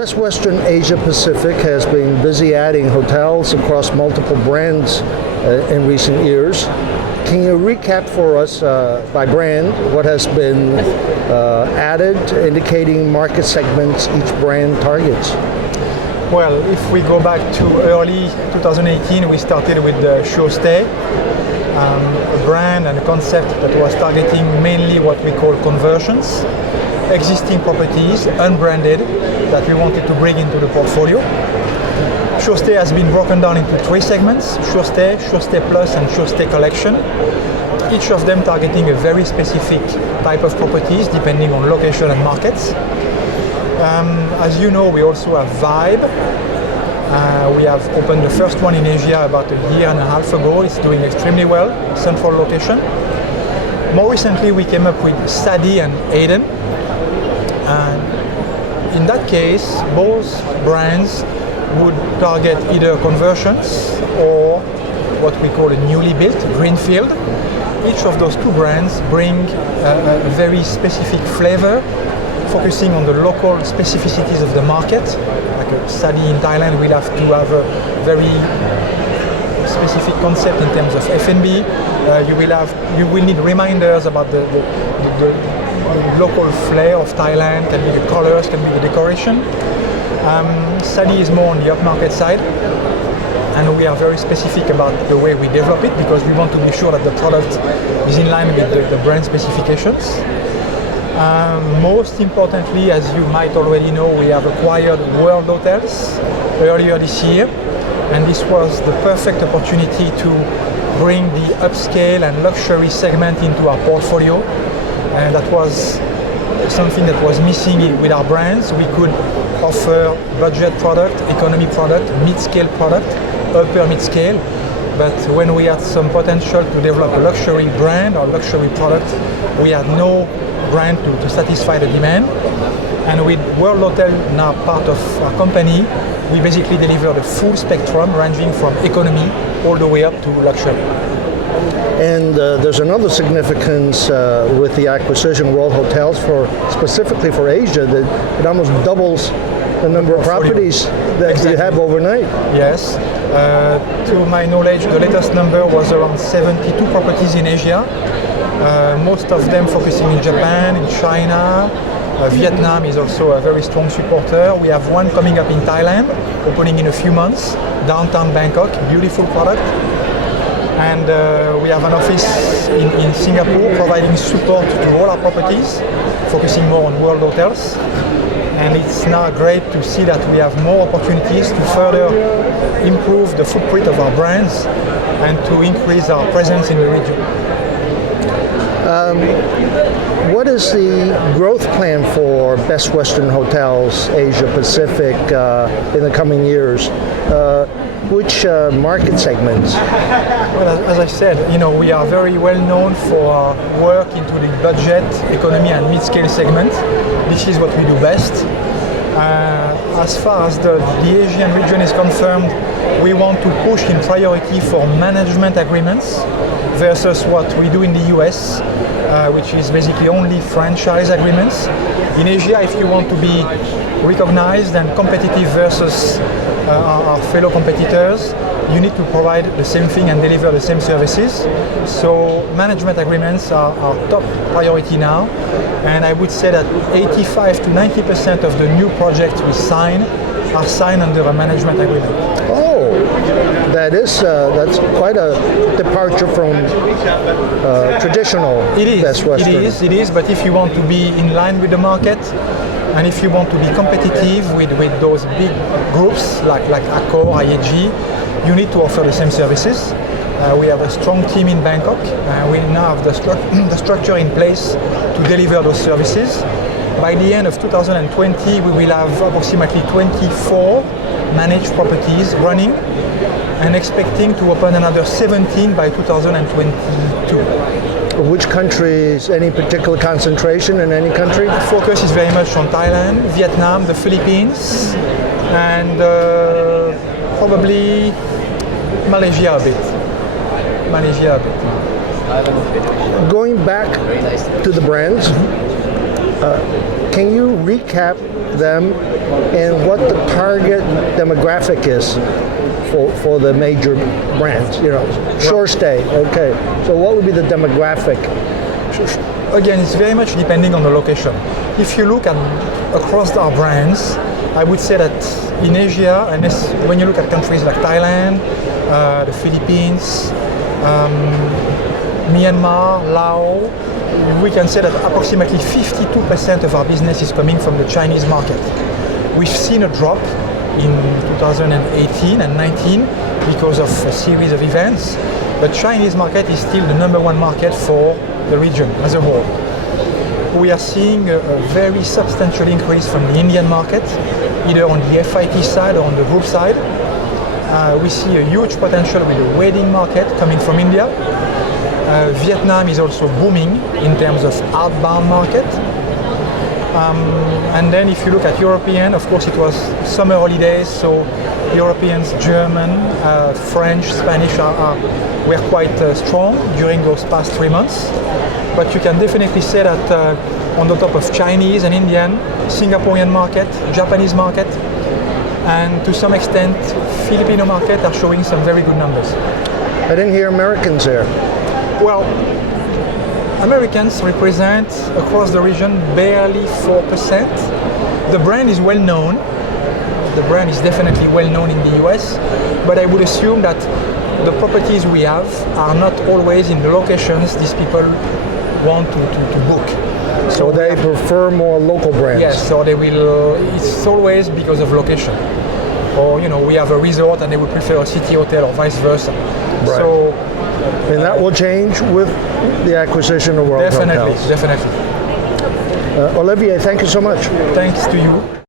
Best Western Asia Pacific has been busy adding hotels across multiple brands in recent years. Can you recap for us by brand what has been added, indicating market segments each brand targets? Well, if we go back to early 2018, we started with SureStay, a brand and a concept that was targeting mainly what we call conversions, existing properties, unbranded, that we wanted to bring into the portfolio. SureStay has been broken down into three segments: SureStay, SureStay Plus, and SureStay Collection. Each of them targeting a very specific type of properties depending on location and markets. As you know, we also have Vibe. We have opened the first one in Asia about a year and a half ago. It's doing extremely well, central location. More recently, we came up with Sadi and Aiden. In that case, both brands would target either conversions or what we call a newly built greenfield. Each of those two brands bring a very specific flavor, focusing on the local specificities of the market. Like a Sadi in Thailand will have to have a very specific concept in terms of F&B. You will need reminders about the local flair of Thailand. Can be the colors, can be the decoration. Sadi is more on the upmarket side, and we are very specific about the way we develop it because we want to be sure that the product is in line with the brand specifications. Most importantly, as you might already know, we have acquired World Hotels earlier this year, and this was the perfect opportunity to bring the upscale and luxury segment into our portfolio. And that was something that was missing with our brands. We could offer budget product, economy product, mid-scale product, upper mid-scale. But when we had some potential to develop a luxury brand or luxury product, we had no brand to satisfy the demand. And with World Hotel now part of our company, we basically deliver the full spectrum ranging from economy all the way up to luxury. And there's another significance with the acquisition World Hotels specifically for Asia, that it almost doubles the number of properties that you have overnight. Yes. To my knowledge, the latest number was around 72 properties in Asia. Most of them focusing in Japan, in China. Vietnam is also a very strong supporter. We have one coming up in Thailand, opening in a few months, downtown Bangkok, beautiful product. And we have an office in Singapore providing support to all our properties, focusing more on World Hotels. And it's now great to see that we have more opportunities to further improve the footprint of our brands and to increase our presence in the region. What is the growth plan for Best Western Hotels Asia Pacific in the coming years? Which market segments? Well, as I said, we are very well known for our work into the budget, economy and mid-scale segment. This is what we do best. As far as the Asian region is concerned, we want to push in priority for management agreements versus what we do in the US, which is basically only franchise agreements. In Asia, if you want to be recognized and competitive versus our fellow competitors, you need to provide the same thing and deliver the same services. So management agreements are our top priority now, and I would say that 85 to 90% of the new projects we sign are signed under a management agreement. Oh, that's quite a departure from traditional Best Western. It is, but if you want to be in line with the market, and if you want to be competitive with those big groups like Accor, IAG, you need to offer the same services. We have a strong team in Bangkok. We now have the structure in place to deliver those services. By the end of 2020, we will have approximately 24 managed properties running and expecting to open another 17 by 2022. Which countries, any particular concentration in any country? The focus is very much on Thailand, Vietnam, the Philippines, and probably Malaysia a bit. Going back to the brands, Can you recap them and what the target demographic is for the major brands? You know, shore stay. Okay. So what would be the demographic? Again, it's very much depending on the location. If you look at across our brands, I would say that in Asia, and when you look at countries like Thailand, the Philippines, Myanmar, Laos, we can say that approximately 52% of our business is coming from the Chinese market. We've seen a drop in 2018 and 19 because of a series of events, but Chinese market is still the number one market for the region as a whole. We are seeing a very substantial increase from the Indian market, either on the FIT side or on the group side. We see a huge potential with the wedding market coming from India. Vietnam is also booming in terms of outbound market. And then if you look at European, of course it was summer holidays, so Europeans, German, French, Spanish were quite strong during those past 3 months. But you can definitely say that on the top of Chinese and Indian, Singaporean market, Japanese market, and to some extent Filipino market are showing some very good numbers. I didn't hear Americans there. Well, Americans represent across the region barely 4%. The brand is well known. The brand is definitely well known in the US, but I would assume that the properties we have are not always in the locations these people want to book. So they prefer more local brands. Yes, so they will. It's always because of location. Or we have a resort and they would prefer a city hotel or vice versa. Right. So, and that will change with the acquisition of World definitely, Hotels. Definitely. Olivier, thank you so much. Thanks to you.